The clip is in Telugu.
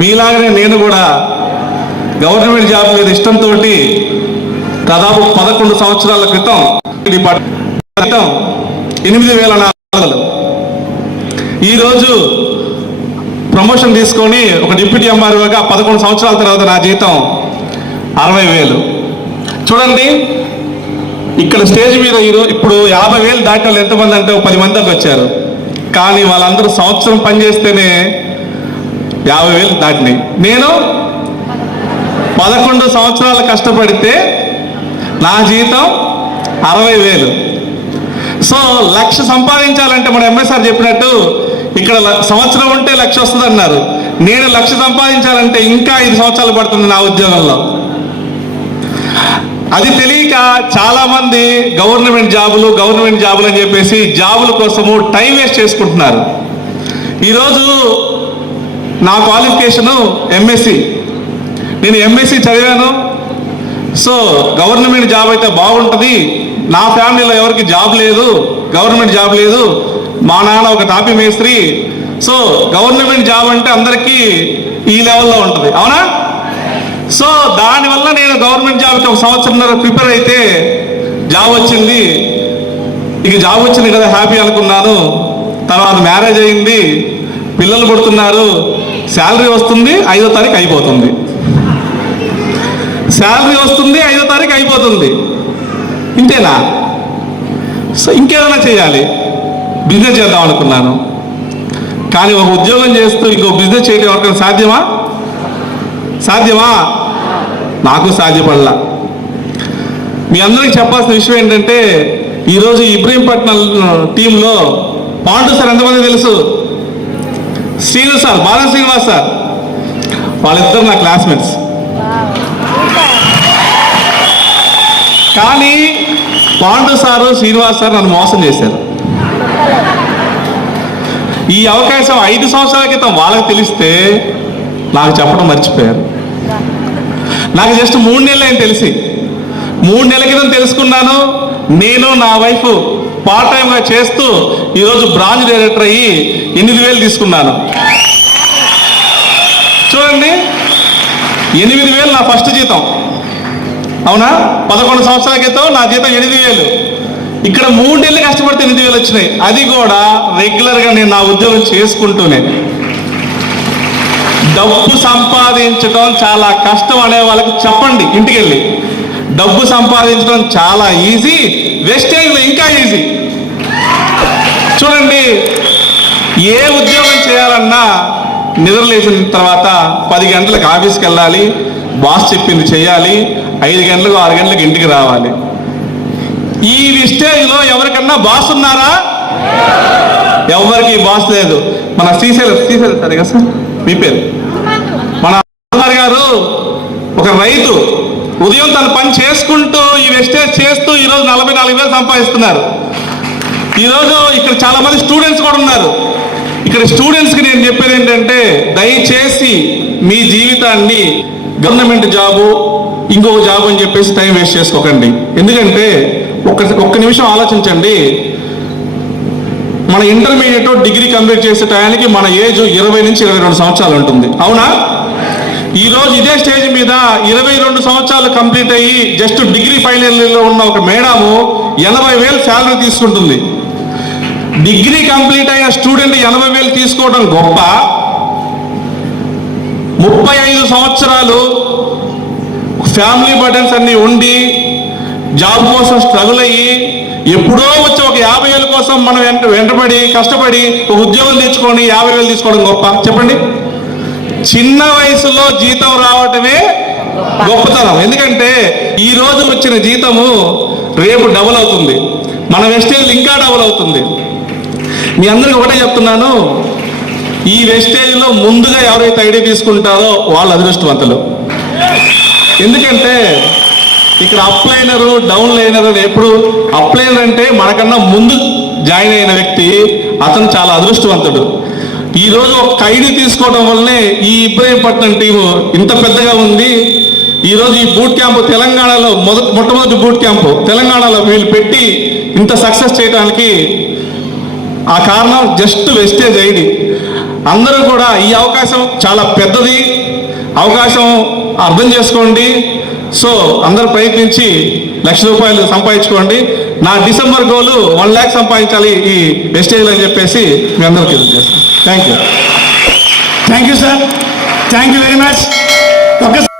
మీలాగనే నేను కూడా గవర్నమెంట్ జాబ్ మీద ఇష్టంతో దాదాపు పదకొండు సంవత్సరాల క్రితం క్రితం ఎనిమిది వేల నాలుగు ఈరోజు ప్రమోషన్ తీసుకొని ఒక డిప్యూటీ ఎంఆర్ఓగా పదకొండు సంవత్సరాల తర్వాత నా జీతం అరవై వేలు చూడండి ఇక్కడ స్టేజ్ మీద ఈరోజు ఇప్పుడు యాభై వేలు దాటిన వాళ్ళు ఎంతమంది అంటే పది మంది దాకా వచ్చారు కానీ వాళ్ళందరూ సంవత్సరం పనిచేస్తేనే యాభై వేలు దాటినాయి నేను పదకొండు సంవత్సరాలు కష్టపడితే నా జీతం అరవై వేలు సో లక్ష సంపాదించాలంటే మన ఎంఎస్ఆర్ చెప్పినట్టు ఇక్కడ సంవత్సరం ఉంటే లక్ష వస్తుంది అన్నారు నేను లక్ష సంపాదించాలంటే ఇంకా ఐదు సంవత్సరాలు పడుతుంది నా ఉద్యోగంలో అది తెలియక చాలా మంది గవర్నమెంట్ జాబులు గవర్నమెంట్ జాబులు అని చెప్పేసి జాబుల కోసము టైం వేస్ట్ చేసుకుంటున్నారు ఈరోజు నా క్వాలిఫికేషను ఎంఎస్సి నేను ఎంఎస్సి చదివాను సో గవర్నమెంట్ జాబ్ అయితే బాగుంటుంది నా ఫ్యామిలీలో ఎవరికి జాబ్ లేదు గవర్నమెంట్ జాబ్ లేదు మా నాన్న ఒక తాపి మేస్త్రి సో గవర్నమెంట్ జాబ్ అంటే అందరికీ ఈ లెవెల్లో ఉంటుంది అవునా సో దానివల్ల నేను గవర్నమెంట్ జాబ్కి ఒక సంవత్సరంన్నర ప్రిపేర్ అయితే జాబ్ వచ్చింది ఇక జాబ్ వచ్చింది కదా హ్యాపీ అనుకున్నాను తర్వాత మ్యారేజ్ అయింది పిల్లలు పుడుతున్నారు శాలరీ వస్తుంది ఐదో తారీఖు అయిపోతుంది శాలరీ వస్తుంది ఐదో తారీఖు అయిపోతుంది ఇంతేనా సో ఇంకేమైనా చేయాలి బిజినెస్ చేద్దాం అనుకున్నాను కానీ ఒక ఉద్యోగం చేస్తూ ఇంకో బిజినెస్ చేయడం ఎవరికైనా సాధ్యమా సాధ్యమా నాకు సాధ్యపడలా మీ అందరికి చెప్పాల్సిన విషయం ఏంటంటే ఈరోజు ఇబ్రహీంపట్నం టీంలో పాండు సార్ ఎంతమంది తెలుసు శ్రీను సార్ బాల శ్రీనివాస్ సార్ వాళ్ళిద్దరు నా క్లాస్మేట్స్ కానీ పాండు సారు శ్రీనివాస్ సార్ నన్ను మోసం చేశారు ఈ అవకాశం ఐదు సంవత్సరాల క్రితం వాళ్ళకి తెలిస్తే నాకు చెప్పడం మర్చిపోయారు నాకు జస్ట్ మూడు నెలలు నేను తెలిసి మూడు నెలల క్రితం తెలుసుకున్నాను నేను నా వైఫ్ పార్ట్ టైంగా చేస్తూ ఈరోజు బ్రాంచ్ డైరెక్టర్ అయ్యి ఎనిమిది వేలు తీసుకున్నాను చూడండి ఎనిమిది వేలు నా ఫస్ట్ జీతం అవునా పదకొండు సంవత్సరాల క్రితం నా జీతం ఎనిమిది వేలు ఇక్కడ మూడు నెలలు కష్టపడితే ఎనిమిది వేలు వచ్చినాయి అది కూడా రెగ్యులర్గా నేను నా ఉద్యోగం చేసుకుంటూనే డబ్బు సంపాదించడం చాలా కష్టం అనే వాళ్ళకి చెప్పండి ఇంటికి వెళ్ళి డబ్బు సంపాదించడం చాలా ఈజీ వెస్టేజ్లో ఇంకా ఈజీ చూడండి ఏ ఉద్యోగం చేయాలన్నా నిద్రలేసిన తర్వాత పది గంటలకు ఆఫీస్కి వెళ్ళాలి బాస్ చెప్పింది చేయాలి ఐదు గంటలకు ఆరు గంటలకు ఇంటికి రావాలి ఈ విస్టేజ్లో ఎవరికన్నా బాస్ ఉన్నారా ఎవరికి బాస్ లేదు మన శ్రీశైలం శ్రీశైలం సరే కదా సార్ మీ పేరు ఉదయం తన పని చేసుకుంటూ ఈ వెస్టేజ్ చేస్తూ ఈరోజు నలభై నాలుగు వేలు సంపాదిస్తున్నారు ఈరోజు ఇక్కడ చాలా మంది స్టూడెంట్స్ కూడా ఉన్నారు ఇక్కడ స్టూడెంట్స్కి నేను చెప్పేది ఏంటంటే దయచేసి మీ జీవితాన్ని గవర్నమెంట్ జాబు ఇంకొక జాబ్ అని చెప్పేసి టైం వేస్ట్ చేసుకోకండి ఎందుకంటే ఒక్క ఒక్క నిమిషం ఆలోచించండి మన ఇంటర్మీడియట్ డిగ్రీ కంప్లీట్ చేసే టయానికి మన ఏజ్ ఇరవై నుంచి ఇరవై రెండు సంవత్సరాలు ఉంటుంది అవునా ఈ రోజు ఇదే స్టేజ్ మీద ఇరవై రెండు సంవత్సరాలు కంప్లీట్ అయ్యి జస్ట్ డిగ్రీ ఫైనల్ లో ఉన్న ఒక మేడము ఎనభై వేలు శాలరీ తీసుకుంటుంది డిగ్రీ కంప్లీట్ అయిన స్టూడెంట్ ఎనభై వేలు తీసుకోవడం గొప్ప ముప్పై ఐదు సంవత్సరాలు ఫ్యామిలీ బటన్స్ అన్ని ఉండి జాబ్ కోసం స్ట్రగుల్ అయ్యి ఎప్పుడో వచ్చి ఒక యాభై వేల కోసం మనం వెంట వెంటబడి కష్టపడి ఒక ఉద్యోగం తెచ్చుకొని యాభై వేలు తీసుకోవడం గొప్ప చెప్పండి చిన్న వయసులో జీతం రావటమే గొప్పతనం ఎందుకంటే ఈ రోజు వచ్చిన జీతము రేపు డబుల్ అవుతుంది మన వెస్టేజ్ ఇంకా డబుల్ అవుతుంది మీ అందరికి ఒకటే చెప్తున్నాను ఈ వెస్టేజ్లో ముందుగా ఎవరైతే ఐడియా తీసుకుంటారో వాళ్ళు అదృష్టవంతులు ఎందుకంటే ఇక్కడ అప్లైనరు డౌన్ లైనరు ఎప్పుడు అప్లైనర్ అంటే మనకన్నా ముందు జాయిన్ అయిన వ్యక్తి అతను చాలా అదృష్టవంతుడు ఈ రోజు ఒక ఐడి తీసుకోవడం వల్లనే ఈ ఇబ్రహీంపట్నం టీము ఇంత పెద్దగా ఉంది ఈ రోజు ఈ బూట్ క్యాంప్ తెలంగాణలో మొదటి మొట్టమొదటి బూట్ క్యాంప్ తెలంగాణలో వీళ్ళు పెట్టి ఇంత సక్సెస్ చేయడానికి ఆ కారణం జస్ట్ వెస్టేజ్ ఐడి అందరూ కూడా ఈ అవకాశం చాలా పెద్దది అవకాశం అర్థం చేసుకోండి సో అందరు ప్రయత్నించి లక్ష రూపాయలు సంపాదించుకోండి నా డిసెంబర్ గోల్ వన్ ల్యాక్ సంపాదించాలి ఈ ఎస్టేజ్ అని చెప్పేసి మీ అందరికీ thank you thank you sir thank you very much